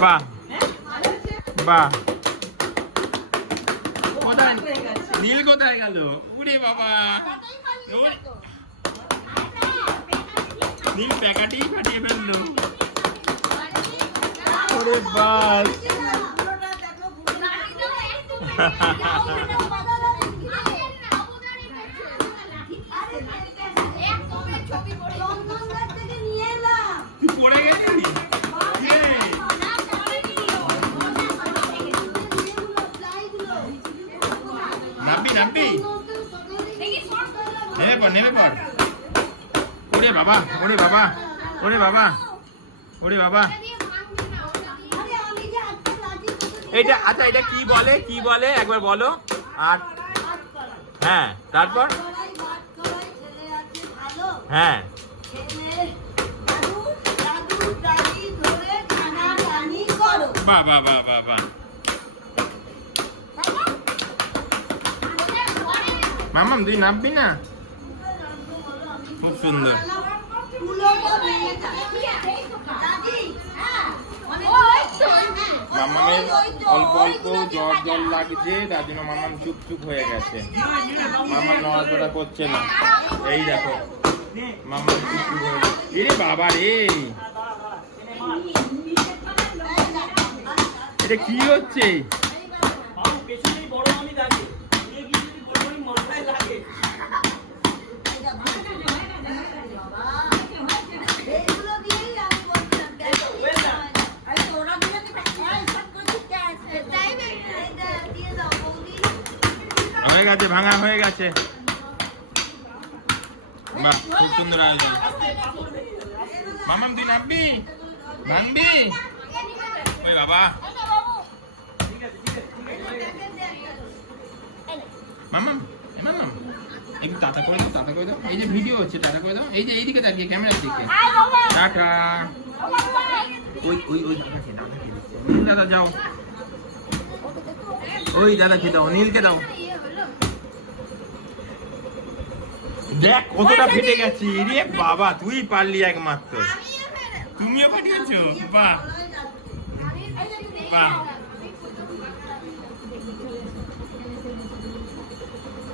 বাহ বাহ কোথায় নীল কোথায় গেল? উরে বাবা। নীল প্যাকাটি ফাটিয়ে ফেলল। ওরে বাস। নামবি নামবি নেমে পড় নেমে পড়। ওরে বাবা ওরে বাবা ওরে বাবা ওরে বাবা। এটা আচ্ছা এটা কি বলে কি বলে? একবার বলো। আর হ্যাঁ তারপর? হ্যাঁ। বাহ বাহ বাহ বাহ বাহ মামাম তুই নামবি না? খুব সুন্দর। মামামের অল্প অল্প জ্বর জ্বর লাগছে তার জন্য মামাম চুপ চুপ হয়ে গেছে। মামা নড়াচড়া করছে না। এই দেখো মামা চুপ চুপ হয়ে গেছে। এরে বাবা রে। এটা কি হচ্ছে? পেছনেই বড় মামি লাগে হয়ে গেছে, ভাঙা হয়ে গেছে। খুব সুন্দর আয়োজন। মামাম, তুই নামবি? ভাঙবি? ওই বাবা। মামাম মামাম, একটু করে দাও টাটা করে দাও। এই যে ভিডিও হচ্ছে টাটা করে দাও। এই যে এইদিকে তাকিয়ে ক্যামেরার দিকে। টাটা। ওই ওই ওই দাদাকে দাদাকে যাও। ওই দাদাকে দাও, নীলকে দাও। দেখ কতটা ফেটে গেছি। রে বাবা তুই পারলি একমাত্র। তুমিও ফাটিয়েছো বাহ। বাহ।